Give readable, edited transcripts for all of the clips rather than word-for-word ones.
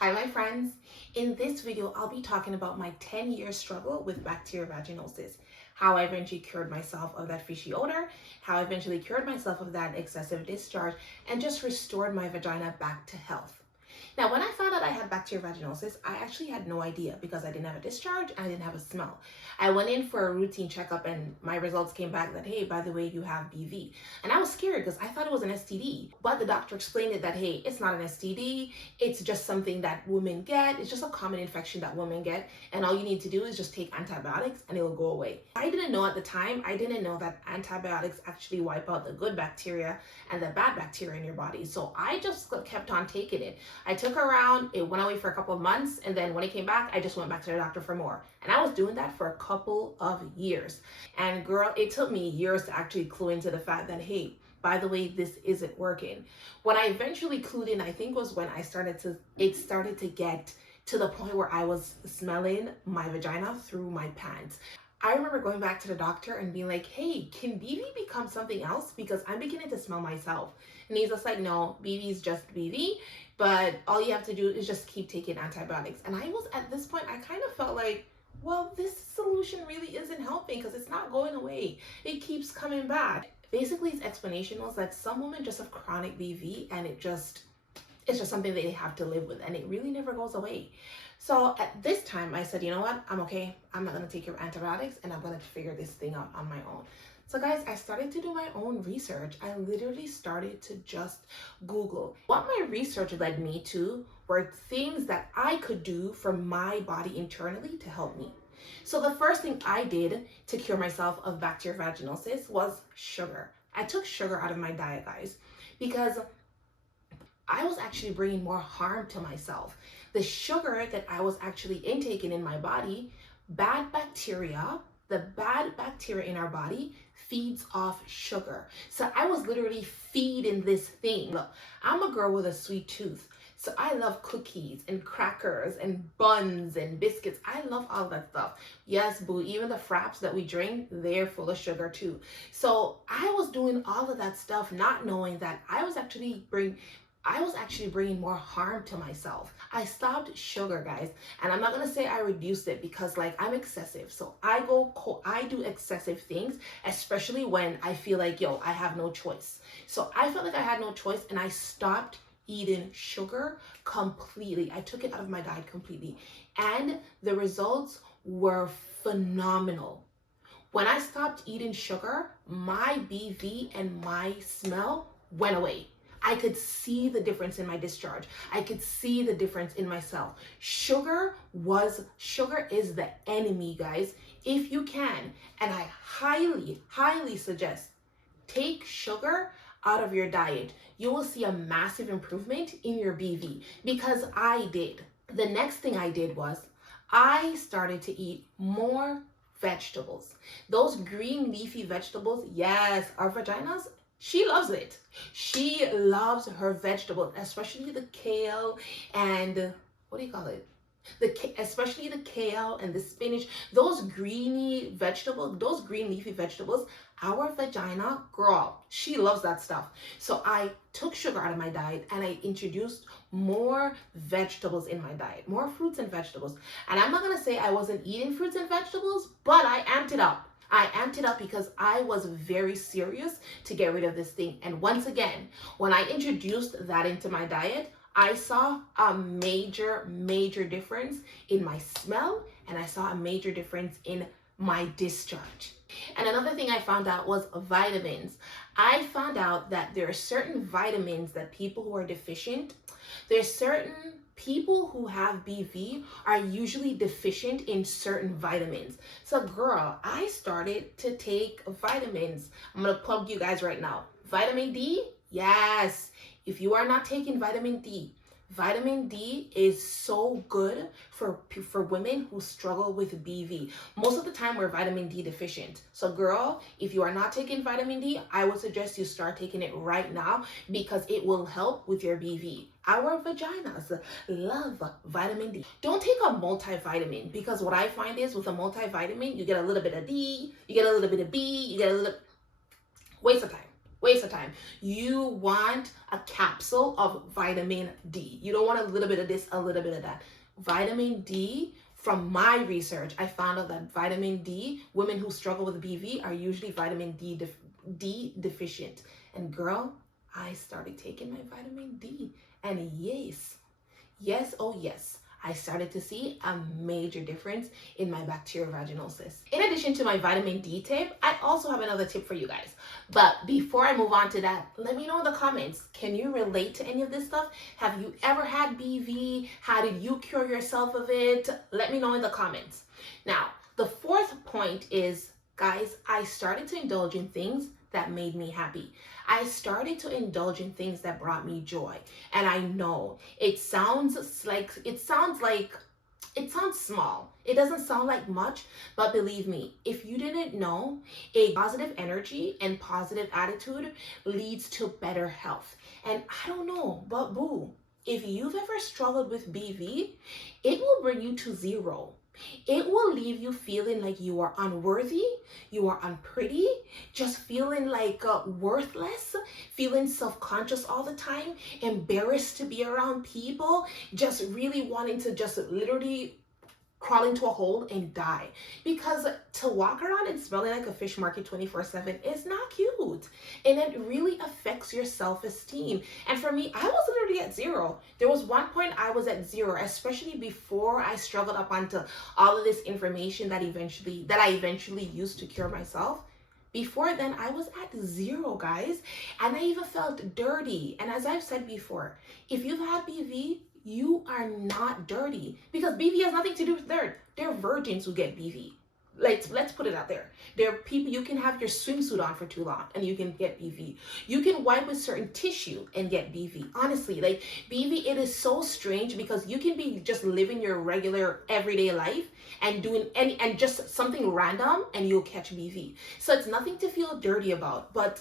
Hi my friends, in this video I'll be talking about my 10-year struggle with bacterial vaginosis, how I eventually cured myself of that fishy odor, how I eventually cured myself of that excessive discharge, and just restored my vagina back to health. Now, when I found out I had bacterial vaginosis, I actually had no idea because I didn't have a discharge and I didn't have a smell. I went in for a routine checkup and my results came back that, hey, by the way, you have BV. And I was scared because I thought it was an STD. But the doctor explained it that, hey, it's not an STD. It's just something that women get. It's just a common infection that women get. And all you need to do is just take antibiotics and it'll go away. I didn't know at the time, I didn't know that antibiotics actually wipe out the good bacteria and the bad bacteria in your body. So I just kept on taking it. I took around, it went away for a couple of months, and then when it came back, I just went back to the doctor for more. And I was doing that for a couple of years. And girl, it took me years to actually clue into the fact that, hey, by the way, this isn't working. When I eventually clued in, I think was when it started to get to the point where I was smelling my vagina through my pants. I remember going back to the doctor and being like, hey, can BV become something else? Because I'm beginning to smell myself. And he's just like, no, BV is just BV, but all you have to do is just keep taking antibiotics. And I was, at this point, I kind of felt like, well, this solution really isn't helping because it's not going away. It keeps coming back. Basically, his explanation was that some women just have chronic BV and it's just something that they have to live with and it really never goes away. So at this time, I said, you know what? I'm okay. I'm not going to take your antibiotics and I'm going to figure this thing out on my own. So guys, I started to do my own research. I literally started to just Google. What my research led me to were things that I could do for my body internally to help me. So the first thing I did to cure myself of bacterial vaginosis was sugar. I took sugar out of my diet, guys, because I was actually bringing more harm to myself. The sugar that I was actually intaking in my body, the bad bacteria in our body feeds off sugar. So I was literally feeding this thing. Look, I'm a girl with a sweet tooth. So I love cookies and crackers and buns and biscuits. I love all that stuff. Yes, boo, even the fraps that we drink, they're full of sugar too. So I was doing all of that stuff not knowing that I was actually bringing more harm to myself. I stopped sugar, guys, and I'm not gonna say I reduced it because I'm excessive. So I do excessive things, especially when I feel like, yo, I have no choice. So I felt like I had no choice and I stopped eating sugar completely. I took it out of my diet completely. And the results were phenomenal. When I stopped eating sugar, my BV and my smell went away. I could see the difference in my discharge. I could see the difference in myself. Sugar is the enemy, guys. If you can, and I highly, highly suggest, take sugar out of your diet. You will see a massive improvement in your BV because I did. The next thing I did was I started to eat more vegetables. Those green leafy vegetables, yes, our vaginas, she loves it. She loves her vegetables, especially the kale and what do you call it? Especially the kale and the spinach, those greeny vegetables, those green leafy vegetables, our vagina, girl, she loves that stuff. So I took sugar out of my diet and I introduced more vegetables in my diet, more fruits and vegetables. And I'm not gonna say I wasn't eating fruits and vegetables, but I amped it up. I amped it up because I was very serious to get rid of this thing. And once again, when I introduced that into my diet, I saw a major, major difference in my smell and I saw a major difference in my discharge. And another thing I found out was vitamins. I found out that there are certain vitamins that people who are deficient, there's certain people who have BV are usually deficient in certain vitamins. So girl, I started to take vitamins. I'm gonna plug you guys right now. Vitamin D, yes. If you are not taking vitamin D is so good for women who struggle with BV. Most of the time we're vitamin D deficient. So girl, if you are not taking vitamin D, I would suggest you start taking it right now because it will help with your BV. Our vaginas love vitamin D. Don't take a multivitamin because what I find is with a multivitamin, you get a little bit of D, you get a little bit of B, you get a little waste of time. Waste of time. You want a capsule of vitamin D. You don't want a little bit of this, a little bit of that. Vitamin D, from my research, I found out that vitamin D, women who struggle with BV are usually vitamin D deficient. And girl, I started taking my vitamin D. And yes, oh yes, I started to see a major difference in my bacterial vaginosis. In addition to my vitamin D tip, I also have another tip for you guys. But before I move on to that, let me know in the comments, can you relate to any of this stuff? Have you ever had BV? How did you cure yourself of it? Let me know in the comments. Now, the fourth point is, guys, I started to indulge in things that made me happy. I started to indulge in things that brought me joy. And I know it sounds small. It doesn't sound like much, but believe me, if you didn't know, a positive energy and positive attitude leads to better health. And I don't know, but boo, if you've ever struggled with BV, it will bring you to zero. It will leave you feeling like you are unworthy, you are unpretty, just feeling like worthless, feeling self-conscious all the time, embarrassed to be around people, just really wanting to just literally crawl into a hole and die. Because to walk around and smelling like a fish market 24/7 is not cute. And it really affects your self-esteem. And for me, I was literally at zero. There was one point I was at zero, especially before I struggled up onto all of this information that I eventually used to cure myself. Before then, I was at zero, guys. And I even felt dirty. And as I've said before, if you've had BV, you are not dirty, because BV has nothing to do with dirt. There are virgins who get BV. Let's put it out there. There are people, you can have your swimsuit on for too long and you can get BV. You can wipe with certain tissue and get BV. Honestly, like BV, it is so strange because you can be just living your regular everyday life and doing and just something random and you'll catch BV. So it's nothing to feel dirty about, but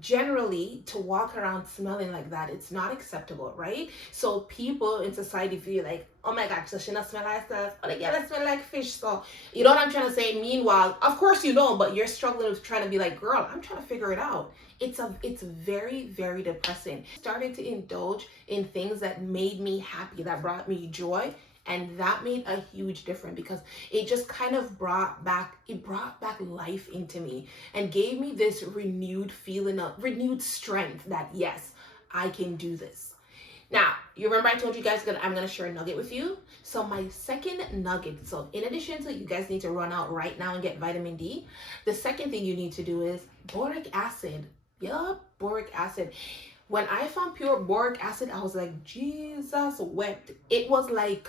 generally to walk around smelling like that, it's not acceptable, right? So people in society feel like, oh my god, so she not smell like stuff, or like, yeah, let's smell like fish. So you know what I'm trying to say? Meanwhile, of course you know, but you're struggling with trying to be like, girl, I'm trying to figure it out. It's very, very depressing. Started to indulge in things that made me happy, that brought me joy. And that made a huge difference because it just kind of brought back life into me and gave me this renewed feeling of renewed strength that yes, I can do this. Now, you remember I told you guys I'm gonna share a nugget with you. So my second nugget, so in addition to you guys need to run out right now and get vitamin D, the second thing you need to do is boric acid. Yup, boric acid. When I found pure boric acid, I was like, Jesus wept. It was like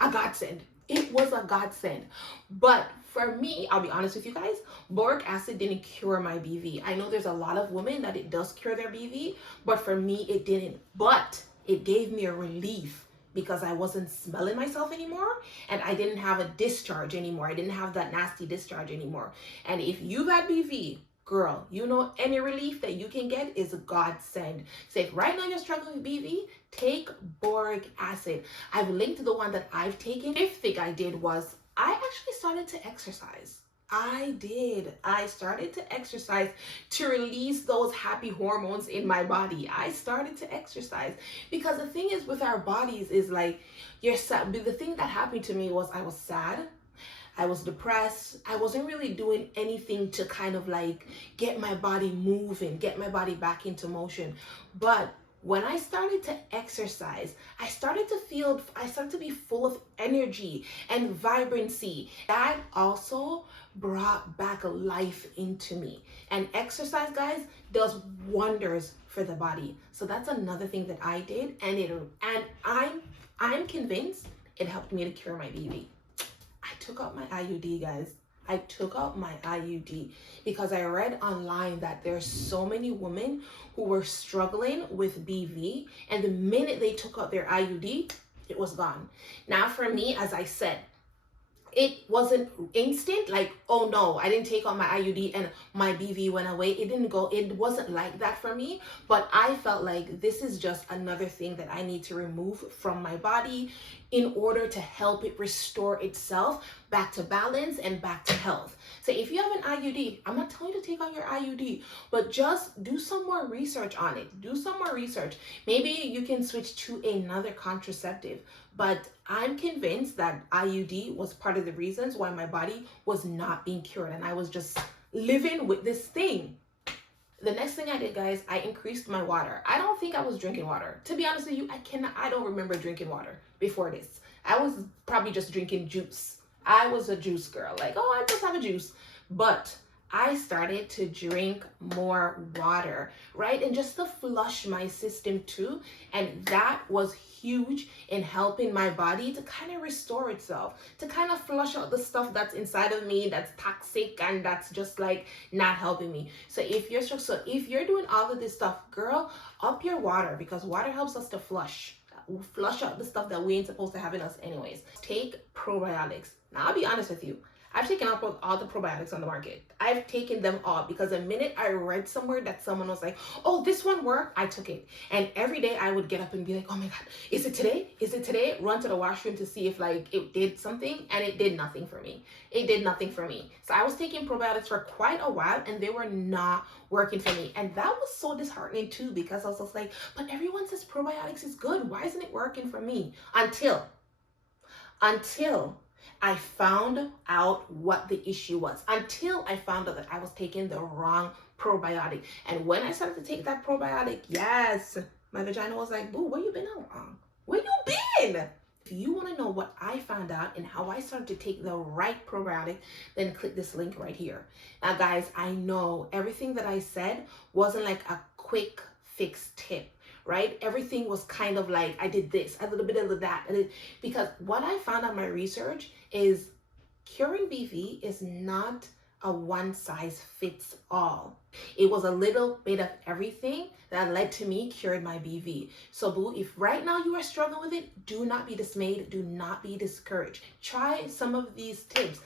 a godsend. It was a godsend. But for me, I'll be honest with you guys, boric acid didn't cure my BV. I know there's a lot of women that it does cure their BV, but for me, it didn't. But it gave me a relief because I wasn't smelling myself anymore and I didn't have a discharge anymore. I didn't have that nasty discharge anymore. And if you've had BV, girl, you know any relief that you can get is a godsend. So if right now you're struggling with BV, take boric acid. I've linked to the one that I've taken. The fifth thing I did was I actually started to exercise. I did. I started to exercise to release those happy hormones in my body. I started to exercise because the thing is with our bodies is like, you're sad. The thing that happened to me was I was sad. I was depressed. I wasn't really doing anything to kind of like get my body moving, get my body back into motion. But when I started to exercise, I started to be full of energy and vibrancy. That also brought back life into me. And exercise, guys, does wonders for the body. So that's another thing that I did, and I'm convinced it helped me to cure my BV. I took out my IUD, guys. I took out my IUD because I read online that there's so many women who were struggling with BV, and the minute they took out their IUD, it was gone. Now for me, as I said, It wasn't instant, like, oh no, I didn't take out my IUD and my BV went away. It didn't go, it wasn't like that for me. But I felt like this is just another thing that I need to remove from my body in order to help it restore itself back to balance and back to health. So if you have an IUD, I'm not telling you to take out your IUD, but just do some more research on it. Do some more research. Maybe you can switch to another contraceptive. But I'm convinced that IUD was part of the reasons why my body was not being cured, and I was just living with this thing. The next thing I did, guys, I increased my water. I don't think I was drinking water. To be honest with you, I don't remember drinking water before this. I was probably just drinking juice. I was a juice girl. Like, oh, I just have a juice. But I started to drink more water, right? And just to flush my system too. And that was huge in helping my body to kind of restore itself, to kind of flush out the stuff that's inside of me that's toxic and that's just like not helping me. So if you're doing all of this stuff, girl, up your water, because water helps us to flush out the stuff that we ain't supposed to have in us anyways. Take probiotics. Now, I'll be honest with you. I've taken out all the probiotics on the market. I've taken them all because the minute I read somewhere that someone was like, oh, this one worked, I took it. And every day I would get up and be like, oh my God, is it today? Is it today? Run to the washroom to see if like it did something, and it did nothing for me. It did nothing for me. So I was taking probiotics for quite a while and they were not working for me. And that was so disheartening too, because I was just like, but everyone says probiotics is good. Why isn't it working for me? Until I found out what the issue was, until I found out that I was taking the wrong probiotic. And when I started to take that probiotic, yes, my vagina was like, boo, where you been all wrong? Where you been? If you want to know what I found out and how I started to take the right probiotic, then click this link right here. Now, guys, I know everything that I said wasn't like a quick fix tip, right? Everything was kind of like, I did this, a little bit of that. Because what I found out my research is curing BV is not a one size fits all. It was a little bit of everything that led to me curing my BV. So boo, if right now you are struggling with it, do not be dismayed. Do not be discouraged. Try some of these tips.